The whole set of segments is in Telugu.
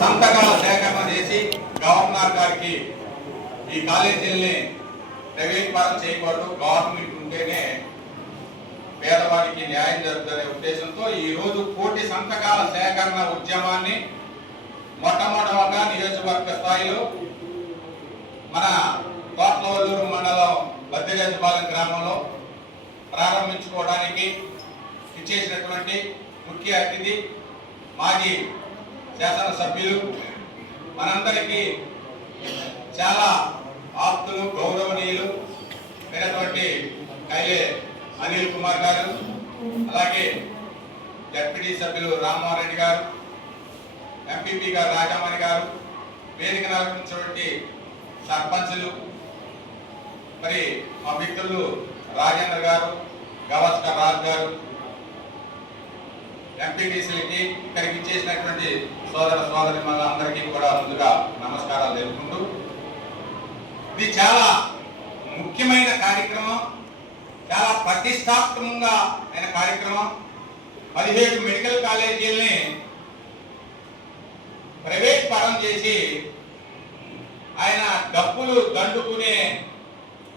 సంతకాల సేకరణ చేసి గవర్నర్ గారికి ఈ కాలేజీల్ని ప్రైవేట్ చేయకూడదు. గవర్నమెంట్ ఉంటేనే పేదవాడికి న్యాయం జరుగుతుందనే ఉద్దేశంతో ఈరోజు కోటి సంతకాల సేకరణ ఉద్యమాన్ని మొట్టమొదటగా నియోజకవర్గ స్థాయిలో మన కోట్లవల్లూరు మండలం బద్దిరాజపాలెం గ్రామంలో ప్రారంభించుకోవడానికి ఇచ్చేసినటువంటి ముఖ్య అతిథి మాజీ శాసనసభ్యులు మనందరికీ చాలా ఆప్తులు గౌరవనీయులు అయినటువంటి కైలే అనిల్ కుమార్ గారు అలాగే జడ్పీటీ సభ్యులు రామ్మోహన్ రెడ్డి గారు ఎంపీపీ గారు రాజామణి గారు వేదిక నిర్వహించినటువంటి సర్పంచులు మరి మా మిత్రులు రాజేంద్ర గారు గవాస్కర్ రాజు గారు ఎంపీటీసీలకి ఇక్కడికి ఇచ్చేసినటువంటి సోదర సోదరి అందరికీ కూడా ముందుగా నమస్కారాలు తెలుపుకుంటూ ఇది చాలా ముఖ్యమైన కార్యక్రమం చాలా ప్రతిష్టాత్మకంగా అయిన కార్యక్రమం. పదిహేడు మెడికల్ కాలేజీల్ని ప్రైవేట్ పరం చేసి ఆయన డబ్బులు దండుకునే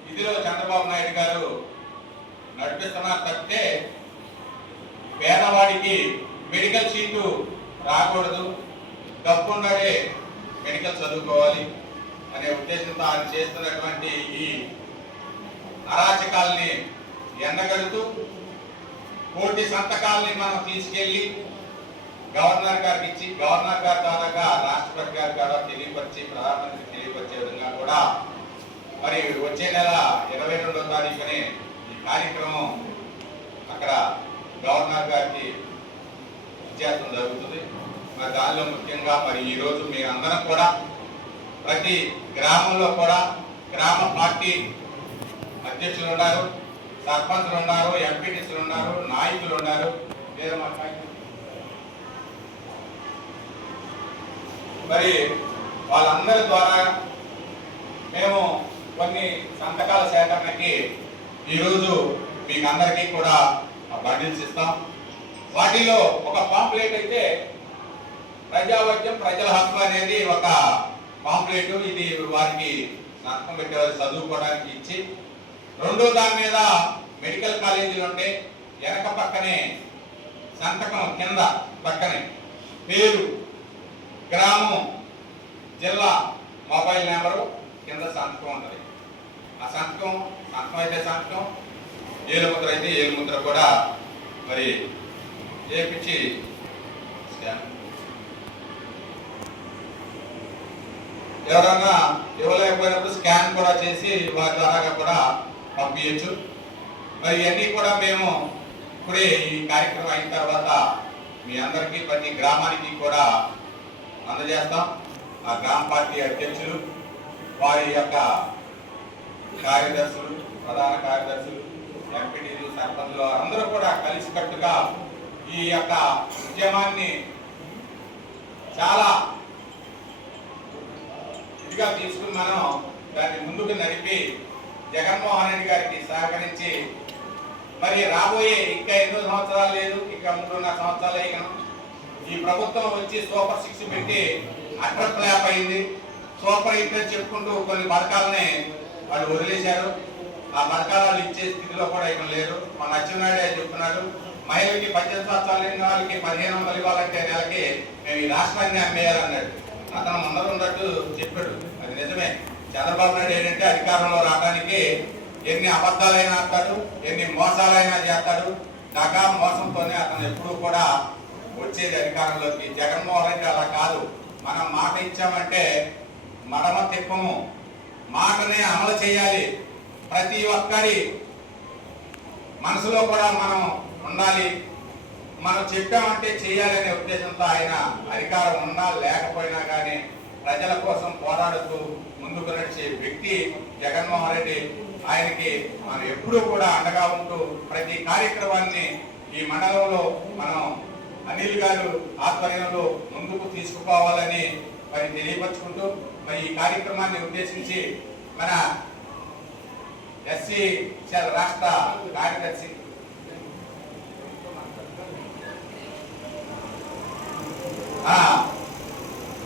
ఇదిలో చంద్రబాబు నాయుడు గారు నడిపిస్తున్నారు తప్పితే పేదవాడికి మెడికల్ సీటు రాకూడదు. తప్పకుండానే మెడికల్ చదువుకోవాలి అనే ఉద్దేశంతో ఆయన చేస్తున్నటువంటి ఈ అరాచకాల్ని ఎండగడుతూ కోటి సంతకాలని మనం తీసుకెళ్ళి గవర్నర్ గారికి ఇచ్చి గవర్నర్ గారి ద్వారా రాష్ట్రపతి గారి ద్వారా తెలియపరిచి ప్రధానమంత్రికి తెలియపరిచే విధంగా కూడా మరి వచ్చే నెల ఇరవై రెండో తారీఖునే ఈ కార్యక్రమం అక్కడ గవర్నర్ గారికి ఇచ్చేయడం జరుగుతుంది. మరి దానిలో ముఖ్యంగా మరి ఈరోజు మీ అందరం కూడా ప్రతి గ్రామంలో కూడా గ్రామ పార్టీ అధ్యక్షులు ఉన్నారు సర్పంచులు ఉన్నారు ఎంపీటీసీలు ఉన్నారు నాయకులు ఉన్నారు. వేరే మా మరి వాళ్ళందరి ద్వారా మేము కొన్ని సంతకాల సేకరణకి ఈరోజు మీకు అందరికీ కూడా ఆ బండిల్స్ ఇస్తాం వాటిలో ఒక పాంప్లెట్ అయితే ప్రజావద్యం ప్రజల హక్కు అనేది ఒక పాంప్లెట్ ఇది వారికి నష్టం పెట్టేవారు చదువుకోవడానికి ఇచ్చి రెండో దాని మీద మెడికల్ కాలేజీలు ఉంటే వెనక పక్కనే సంతకం కింద పక్కనే పేరు గ్రామం జిల్లా మొబైల్ నెంబరు కింద సంతకం ఉంటుంది. ఆ సంతకం సంతకం అయితే సంతకం ఏలుముద్ర అయితే ఏలుముద్ర కూడా మరి చేపించి స్కాన్ ఎవరన్నా ఇవ్వలేకపోయినప్పుడు స్కాన్ కూడా చేసి వారి ద్వారా కూడా పంపించచ్చు మరి ఇవన్నీ కూడా మేము ఇప్పుడే ఈ కార్యక్రమం అయిన తర్వాత మీ అందరికీ ప్రతి గ్రామానికి కూడా అందజేస్తాం. ఆ గ్రామ పార్టీ అధ్యక్షులు వారి యొక్క కార్యదర్శులు ప్రధాన కార్యదర్శులు ఎంపీడీలు సర్పంచులు అందరూ కూడా కలిసికట్టుగా ఈ యొక్క ఉద్యమాన్ని చాలా ఇదిగా తీసుకున్నాను. దాన్ని ముందుకు నడిపి జగన్మోహన్ రెడ్డి గారికి సహకరించి మరి రాబోయే ఇంకా ఎన్నో సంవత్సరాలు లేదు ఇంకా మూడున్నర సంవత్సరాలు అయినా ఈ ప్రభుత్వం వచ్చి సూపర్ సిక్స్ పెట్టి అట్టర్ ప్లాప్ అయింది. సూపర్ హిట్ అని చెప్పుకుంటూ కొన్ని పథకాలని వాళ్ళు వదిలేశారు. ఆ పథకాలు ఇచ్చే స్థితిలో కూడా ఇక్కడ లేరు. మా అచ్చెన్నాయుడు చెప్తున్నారు మహిళకి పద్దెనిమిది సంవత్సరాలు లేని వాళ్ళకి పదిహేను వందలు ఇవ్వాలంటే నెలకి మేము ఈ రాష్ట్రాన్ని అమ్మేయాలన్నాడు. అతను ముందర ఉన్నట్టు చెప్పాడు. అది నిజమే. చంద్రబాబు నాయుడు ఏంటంటే అధికారంలో రావడానికి ఎన్ని అబద్ధాలైనా ఆడతాడు ఎన్ని మోసాలైనా చేస్తాడు. దగా మోసంతోనే అతను ఎప్పుడూ కూడా వచ్చేది అధికారంలోకి. జగన్మోహన్ రెడ్డి అలా కాదు. మనం మాట ఇచ్చామంటే మడమ తిప్పము. మాటనే అమలు చేయాలి. ప్రతి ఒక్కరి మనసులో కూడా మనం ఉండాలి. మనం చెప్పామంటే చేయాలనే ఉద్దేశంతో ఆయన అధికారం ఉన్నా లేకపోయినా కానీ ప్రజల కోసం పోరాడుతూ ముందుకు నడిచే వ్యక్తి జగన్మోహన్ రెడ్డి. ఆయనకి మనం ఎప్పుడూ కూడా అండగా ఉంటూ ప్రతి కార్యక్రమాన్ని ఈ మండలంలో మనం అనిల్ గారు ఆధ్వర్యంలో ముందుకు తీసుకుపోవాలని మరి తెలియపరుచుకుంటూ మరి ఈ కార్యక్రమాన్ని ఉద్దేశించి మన ఎస్సీ సెల్ రాష్ట్ర కార్యదర్శి.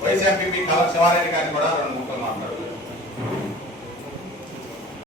వైఎస్ఎంపీ కవర్ శివారెడ్డి గారిని కూడా రెండు ముక్కలు మాట్లాడు